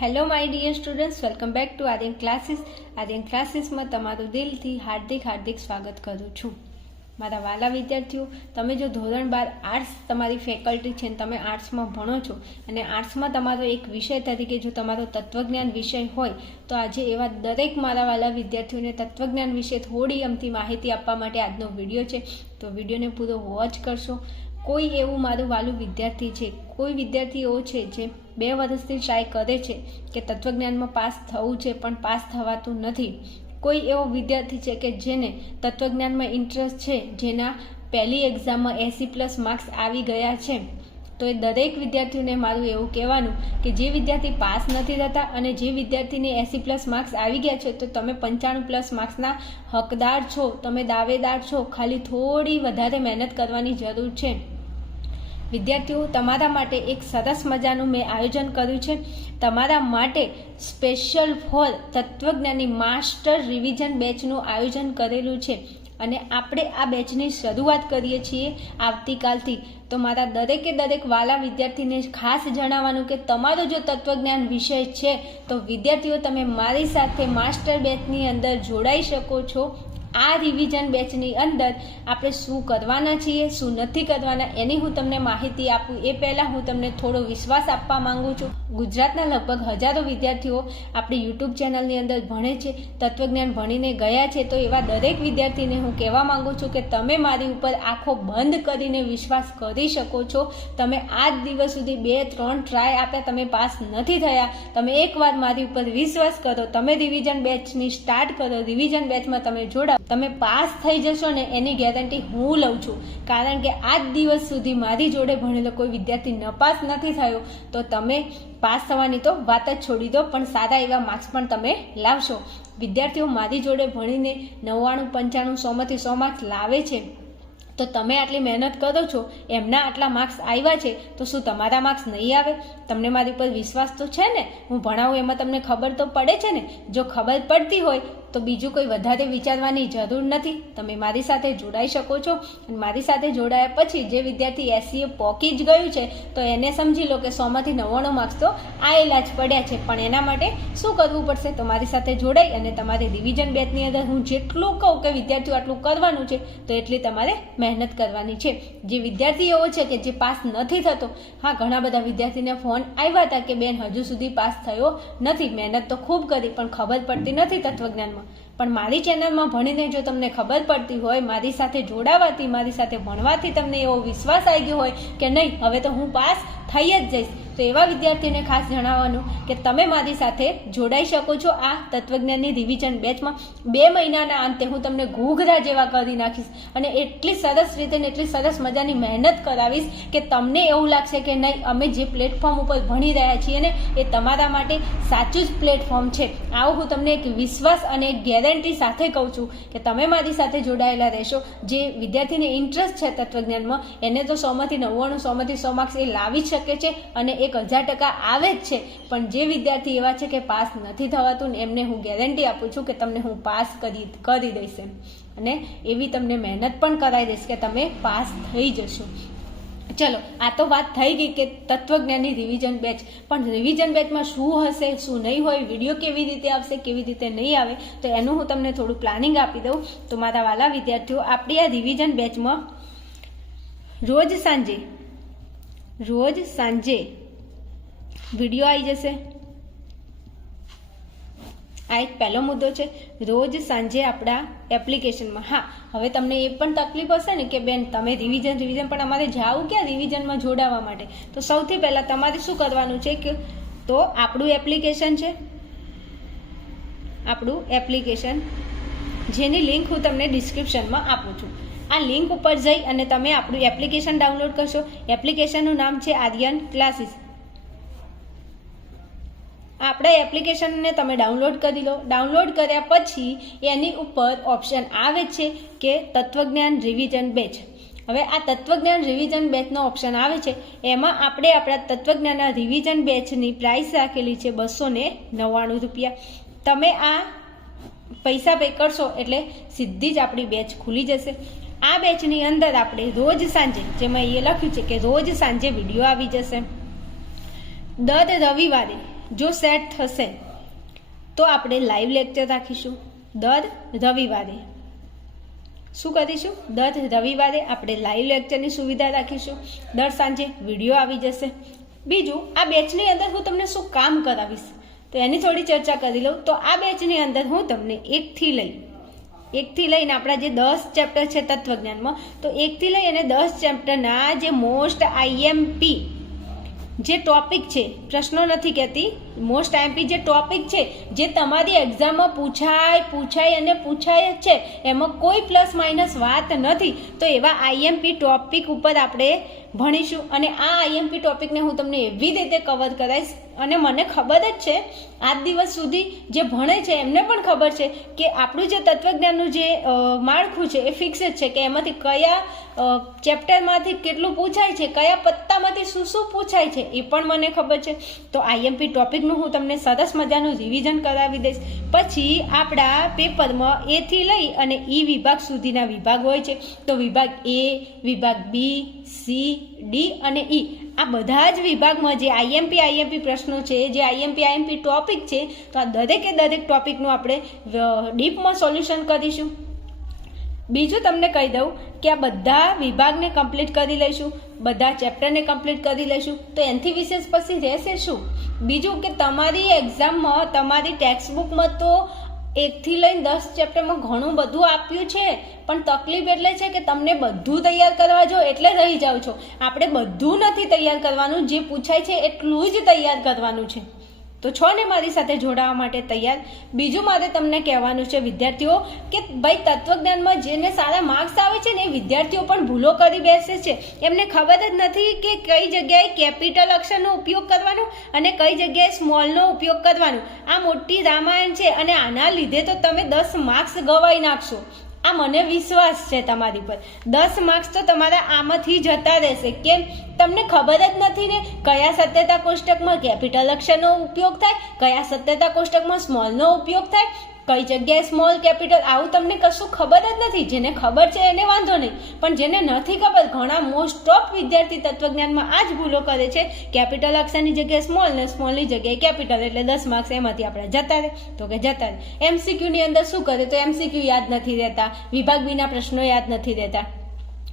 Hello my dear students welcome back to Aryan classes Aryan ક્લાસીસમાં તમારું દિલથી હાર્દિક હાર્દિક સ્વાગત કરું છું. મારા વાલા વિદ્યાર્થીઓ, તમે જો ધોરણ બાર આર્ટ્સ તમારી ફેકલ્ટી છે ને તમે આર્ટ્સમાં ભણો છો અને આર્ટ્સમાં તમારો એક વિષય તરીકે જો તમારો તત્વજ્ઞાન વિષય હોય, તો આજે એવા દરેક મારા વાલા વિદ્યાર્થીઓને તત્વજ્ઞાન વિશે થોડી અમથી માહિતી આપવા માટે આજનો વીડિયો છે. તો વિડીયોને પૂરો વોચ કરશો. કોઈ એવું મારું વાલું વિદ્યાર્થી છે, કોઈ વિદ્યાર્થી એવો છે જે બે વર્ષથી ટ્રાય કરે છે કે તત્વજ્ઞાનમાં પાસ થવું છે, પણ પાસ થવાતું નથી. કોઈ એવો વિદ્યાર્થી છે કે જેને તત્વજ્ઞાનમાં ઇન્ટરેસ્ટ છે, જેના પહેલી એક્ઝામમાં એંસી પ્લસ માર્ક્સ આવી ગયા છે. તો એ દરેક વિદ્યાર્થીઓને મારું એવું કહેવાનું કે જે વિદ્યાર્થી પાસ નથી થતા અને જે વિદ્યાર્થીને એંસી પ્લસ માર્ક્સ આવી ગયા છે, તો તમે પંચાણું પ્લસ માર્ક્સના હકદાર છો, તમે દાવેદાર છો, ખાલી થોડી વધારે મહેનત કરવાની જરૂર છે. વિદ્યાર્થીઓ, તમારા માટે એક સરસ મજાનું મેં આયોજન કર્યું છે. તમારા માટે સ્પેશિયલ ફોર તત્વજ્ઞાની માસ્ટર રિવિઝન બેચનું આયોજન કરેલું છે. અને આપણે આ બેચની શરૂઆત કરીએ છીએ આવતીકાલથી. તો મારા દરેકે દરેક વાલા વિદ્યાર્થીને ખાસ જણાવવાનું કે તમારો જો તત્વજ્ઞાન વિષય છે, તો વિદ્યાર્થીઓ તમે મારી સાથે માસ્ટર બેચની અંદર જોડાઈ શકો છો. આ રિવિઝન બેચની અંદર આપણે શું કરવાના છીએ, શું નથી કરવાના, એની હું તમને માહિતી આપું. એ પહેલાં હું તમને થોડો વિશ્વાસ આપવા માંગુ છું. ગુજરાતના લગભગ હજારો વિદ્યાર્થીઓ આપણી યુટ્યુબ ચેનલની અંદર ભણે છે, તત્વજ્ઞાન ભણીને ગયા છે, તો એવા દરેક વિદ્યાર્થીને હું કહેવા માંગુ છું કે તમે મારી ઉપર આંખો બંધ કરીને વિશ્વાસ કરી શકો છો. તમે આ જ દિવસ સુધી બે, ત્રણ ટ્રાય આપ્યા, તમે પાસ નથી થયા. તમે એકવાર મારી ઉપર વિશ્વાસ કરો, તમે રિવિઝન બેચની સ્ટાર્ટ કરો રિવિઝન બેચમાં તમે જોડાઓ. તમે પાસ થઈ જશો ને એની ગેરંટી હું લઉં છું. કારણ કે આજ દિવસ સુધી મારી જોડે ભણેલો કોઈ વિદ્યાર્થી નપાસ નથી થયો, તો તમે પાસ થવાની તો વાત જ છોડી દો, પણ સારા એવા માર્ક્સ પણ તમે લાવશો. વિદ્યાર્થીઓ મારી જોડે ભણીને નવ્વાણું, પંચાણું સોમાંથી સો માર્ક્સ લાવે છે. તો તમે આટલી મહેનત કરો છો, એમના આટલા માર્ક્સ આવ્યા છે, તો શું તમારા માર્ક્સ નહીં આવે? તમને મારી પર વિશ્વાસ તો છે ને? હું ભણાવું એમાં તમને ખબર તો પડે છે ને? જો ખબર પડતી હોય, તો બીજું કોઈ વધારે વિચારવાની જરૂર નથી. તમે મારી સાથે જોડાઈ શકો છો અને મારી સાથે જોડાયા પછી જે વિદ્યાર્થી એસસીએ પોકી જ ગયું છે, તો એને સમજી લો કે સોમાંથી નવ્વાણું માર્ક્સ તો આવેલા જ પડ્યા છે. પણ એના માટે શું કરવું પડશે? તો મારી સાથે જોડાઈ અને તમારી રિવિઝન બેચની અંદર હું જેટલું કહું કે વિદ્યાર્થીઓ આટલું કરવાનું છે, તો એટલી તમારે મહેનત કરવાની છે. જે વિદ્યાર્થી એવો છે કે જે પાસ નથી થતો, હા, ઘણા બધા વિદ્યાર્થીને ફોન આવ્યા હતા કે, બેન, હજુ સુધી પાસ થયો નથી. મહેનત તો ખૂબ કરી, પણ ખબર પડતી નથી તત્વજ્ઞાનમાં. પણ મારી ચેનલમાં ભણીને જો તમને ખબર પડતી હોય, મારી સાથે જોડાવાથી, મારી સાથે ભણવાથી તમને એવો વિશ્વાસ આવી ગયો હોય કે નહીં, હવે તો હું પાસ થઈ જ જઈશ. તો એવા વિદ્યાર્થીને ખાસ જણાવવાનું કે તમે મારી સાથે જોડાઈ શકો છો આ તત્વજ્ઞાનની રિવિઝન બેચમાં બે મહિનાના અંતે હું તમને ઘૂઘરા જેવા કરી નાખીશ અને એટલી સરસ રીતે ને એટલી સરસ મજાની મહેનત કરાવીશ કે તમને એવું લાગશે કે નહીં, અમે જે પ્લેટફોર્મ ઉપર ભણી રહ્યા છીએ ને, એ તમારા માટે સાચું જ પ્લેટફોર્મ છે. આવું હું તમને એક વિશ્વાસ અને ગેરંટી સાથે કહું છું કે તમે મારી સાથે જોડાયેલા રહેશો. જે વિદ્યાર્થીને ઇન્ટરેસ્ટ છે તત્વજ્ઞાનમાં, એને તો સોમાંથી નવ્વાણું, સોમાંથી સો માર્ક્સ એ લાવી શકે છે અને એક હજાર ટકા આવે જ છે. પણ જે વિદ્યાર્થી એવા છે કે પાસ નથી થવાતું ને એમને હું ગેરંટી આપું છું કે તમને હું પાસ કરી કરી દઈશ એમ. અને એવી તમને મહેનત પણ કરાવી દઈશ કે તમે પાસ થઈ જશો. ચલો, આ તો વાત થઈ ગઈ કે તત્વજ્ઞાનની રિવિઝન બેચ પણ રિવિઝન બેચમાં શું હશે, શું નહીં હોય વીડિયો કેવી રીતે આવશે, કેવી રીતે નહીં આવે, તો એનું હું તમને થોડું પ્લાનિંગ આપી દઉં. તો મારા વાલા વિદ્યાર્થીઓ, આપણી આ રિવિઝન બેચમાં રોજ સાંજે રોજ સાંજે વીડિયો આવી જશે. આ એક પહેલો મુદ્દો છે. રોજ સાંજે આપણા એપ્લિકેશનમાં. હા, હવે તમને એ પણ તકલીફ હશે ને કે બેન, તમે રિવિઝન રિવિઝન પણ અમારે જાવું ક્યાં રિવિઝનમાં જોડાવા માટે? તો સૌથી પહેલાં તમારે શું કરવાનું છે કે, તો આપણું એપ્લિકેશન છે. આપણું એપ્લિકેશન, જેની લિંક હું તમને ડિસ્ક્રિપ્શનમાં આપું છું. આ લિંક ઉપર જઈ અને તમે આપણું એપ્લિકેશન ડાઉનલોડ કરશો. એપ્લિકેશનનું નામ છે આર્યન ક્લાસીસ. આપણા એપ્લિકેશનને તમે ડાઉનલોડ કરી લો. ડાઉનલોડ કર્યા પછી એની ઉપર ઓપ્શન આવે છે કે તત્વજ્ઞાન રિવિઝન બેચ. હવે આ તત્વજ્ઞાન રિવિઝન બેચનો ઓપ્શન આવે છે. એમાં આપણે આપણા તત્વજ્ઞાનના રિવિઝન બેચની પ્રાઇસ રાખેલી છે બસો ને નવ્વાણું રૂપિયા. તમે આ પૈસા પે કરશો એટલે સીધી જ આપણી બેચ ખુલી જશે. આ બેચની અંદર આપણે રોજ સાંજે, જેમાં એ લખ્યું છે કે રોજ સાંજે વીડિયો આવી જશે. દર રવિવારે જો સેટ થશે, તો આપણે લાઈવ લેક્ચર રાખીશું. દર રવિવારે. શું કરીશું? દર રવિવારે આપણે લાઈવ લેક્ચરની સુવિધા રાખીશું. દર સાંજે વીડિયો આવી જશે. બીજું, આ બેચની અંદર હું તમને શું કામ કરાવીશ? તો એની થોડી ચર્ચા કરી લઉં. તો આ બેચની અંદર હું તમને એકથી લઈ, એકથી લઈને આપણા જે દસ ચેપ્ટર છે તત્વજ્ઞાનમાં, તો એકથી લઈ અને દસ ચેપ્ટરના જે મોસ્ટ આઈએમપી જે ટોપિક છે પ્રશ્નો નથી કહેતી મોસ્ટ આઈએમપી જે ટોપિક છે, જે તમારી એક્ઝામમાં પૂછાય પૂછાય અને પૂછાય જ છે, એમાં કોઈ પ્લસ માઇનસ વાત નથી. તો એવા આઈએમપી ટોપિક ઉપર આપણે ભણીશું. અને આ આઈએમપી ટોપિકને હું તમને એવી રીતે કવર કરાવીશ અને મને ખબર જ છે, આજ દિવસ સુધી જે ભણે છે, એમને પણ ખબર છે કે આપણું જે તત્વજ્ઞાનનું જે માળખું છે, એ ફિક્સ જ છે કે એમાંથી કયા ચેપ્ટરમાંથી કેટલું પૂછાય છે, કયા પત્તામાંથી શું શું પૂછાય છે, એ પણ મને ખબર છે. તો આઈએમપી ટોપિકનું હું તમને સરસ મજાનું રિવિઝન કરાવી દઈશ. પછી આપણા પેપરમાં એથી લઈ અને ઈ વિભાગ સુધીના વિભાગ હોય છે. તો વિભાગ એ વિભાગ બી સી ડી અને ઈ આ બધા જ વિભાગમાં જે આઈએમપી આઈએમપી પ્રશ્નો છે, જે આઈએમપી આઈએમપી ટોપિક છે, તો આ દરેકે દરેક ટોપિકનું આપણે ડીપમાં સોલ્યુશન કરીશું. બીજું તમને કહી દઉં કે આ બધા વિભાગને કમ્પ્લીટ કરી લઈશું, બધા ચેપ્ટરને કમ્પ્લીટ કરી લઈશું. તો એનાથી વિશેષ પછી રહેશે શું? બીજું કે તમારી એક્ઝામમાં તમારી ટેક્સ્ટ બુકમાં તો એકથી લઈને દસ ચેપ્ટરમાં ઘણું બધું આપ્યું છે. પણ તકલીફ એટલે છે કે તમને બધું તૈયાર કરવા જો એટલે રહી જાઓ છો. આપણે બધું નથી તૈયાર કરવાનું. જે પૂછાય છે એટલું જ તૈયાર કરવાનું છે. તો છો ને મારી સાથે જોડાવા માટે તૈયાર? બીજું મારે તમને કહેવાનું છે, વિદ્યાર્થીઓ, કે ભાઈ તત્વજ્ઞાનમાં જેને સારા માર્ક્સ આવે છે ને એ વિદ્યાર્થીઓ પણ ભૂલો કરી બેસે છે. એમને ખબર જ નથી કે કઈ જગ્યાએ કેપિટલ અક્ષરનો ઉપયોગ કરવાનો અને કઈ જગ્યાએ સ્મોલનો ઉપયોગ કરવાનો. આ મોટી રામાયણ છે અને આના લીધે તો તમે દસ માર્ક્સ ગવાઈ નાખશો. આ મને વિશ્વાસ છે તમારી પર. દસ માર્ક્સ તો તમારા આમાંથી જતા રહેશે. કેમ? તમને ખબર જ નથી ને કયા સત્યતા કોષ્ટકમાં કેપિટલ અક્ષરનો ઉપયોગ થાય, કયા સત્યતા કોષ્ટકમાં સ્મોલનો ઉપયોગ થાય કઈ જગ્યાએ સ્મોલ કેપિટલ આવું તમને કશું ખબર જ નથી. જેને ખબર છે એને વાંધો નહીં. પણ જેને નથી ખબર, ઘણા મોસ્ટ ઓફ વિદ્યાર્થી તત્વજ્ઞાનમાં આ જ ભૂલો કરે છે. કેપિટલ અક્ષરની જગ્યાએ સ્મોલ ને સ્મોલની જગ્યાએ કેપિટલ એટલે દસ માર્ક્સ એમાંથી આપણે જતા રહે. તો કે જતા રહે. એમસીક્યુની અંદર શું કરે? તો એમસીક્યુ યાદ નથી રહેતા. વિભાગ બીના પ્રશ્નો યાદ નથી રહેતા.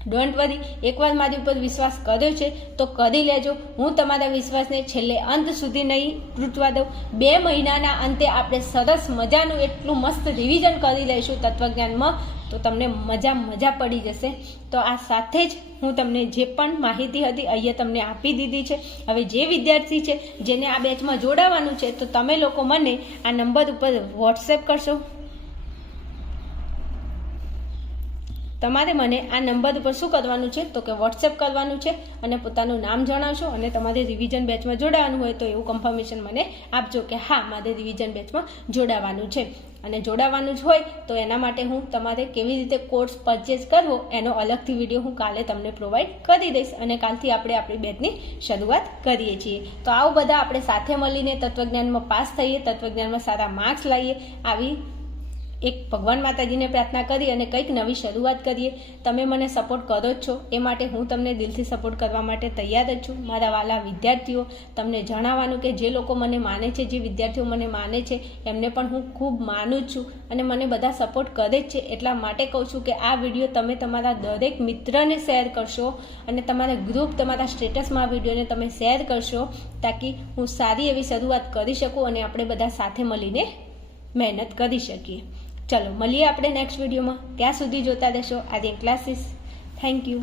ડોન્ટ વરી એકવાર મારી ઉપર વિશ્વાસ કર્યો છે, તો કરી લેજો. હું તમારા વિશ્વાસને છેલ્લે અંત સુધી નહીં તૂટવા દઉં. બે મહિનાના અંતે આપણે સરસ મજાનું એટલું મસ્ત રિવિઝન કરી લઈશું તત્વજ્ઞાનમાં. તો તમને મજા મજા પડી જશે. તો આ સાથે જ હું તમને જે પણ માહિતી હતી અહીંયા તમને આપી દીધી છે. હવે જે વિદ્યાર્થી છે, જેને આ બેચમાં જોડાવાનું છે, તો તમે લોકો મને આ નંબર ઉપર વોટ્સએપ કરશો. તમારે મને આ નંબર ઉપર શું કરવાનું છે? તો કે વોટ્સએપ કરવાનું છે અને પોતાનું નામ જણાવશો અને તમારે રિવિઝન બેચમાં જોડાવાનું હોય તો એવું કન્ફર્મેશન મને આપજો કે હા, મારે રિવિઝન બેચમાં જોડાવાનું છે. અને જોડાવાનું જ હોય તો એના માટે હું તમારે કેવી રીતે કોર્સ પરચેસ કરવો એનો અલગથી વીડિયો હું કાલે તમને પ્રોવાઈડ કરી દઈશ અને કાલથી આપણે આપણી બેચની શરૂઆત કરીએ છીએ. તો આવું બધા આપણે સાથે મળીને તત્વજ્ઞાનમાં પાસ થઈએ, તત્વજ્ઞાનમાં સારા માર્ક્સ લાવીએ આવી એક ભગવાન માતાજીને પ્રાર્થના કરી અને કંઈક નવી શરૂઆત કરીએ. તમે મને સપોર્ટ કરો જ છો. એ માટે હું તમને દિલથી સપોર્ટ કરવા માટે તૈયાર જ છું. મારા વાલા વિદ્યાર્થીઓ, તમને જણાવવાનું કે જે લોકો મને માને છે, જે વિદ્યાર્થીઓ મને માને છે, એમને પણ હું ખૂબ માનું છું અને મને બધા સપોર્ટ કરે જ છે. એટલા માટે કહું છું કે આ વીડિયો તમે તમારા દરેક મિત્રને શેર કરશો અને તમારા ગ્રુપ તમારા સ્ટેટસમાં આ વિડીયોને તમે શેર કરશો તાકી હું સારી એવી શરૂઆત કરી શકું અને આપણે બધા સાથે મળીને મહેનત કરી શકીએ. ચલો મળીએ આપણે નેક્સ્ટ વિડીયોમાં ત્યાં સુધી જોતા રહેશો. Aryan classes thank you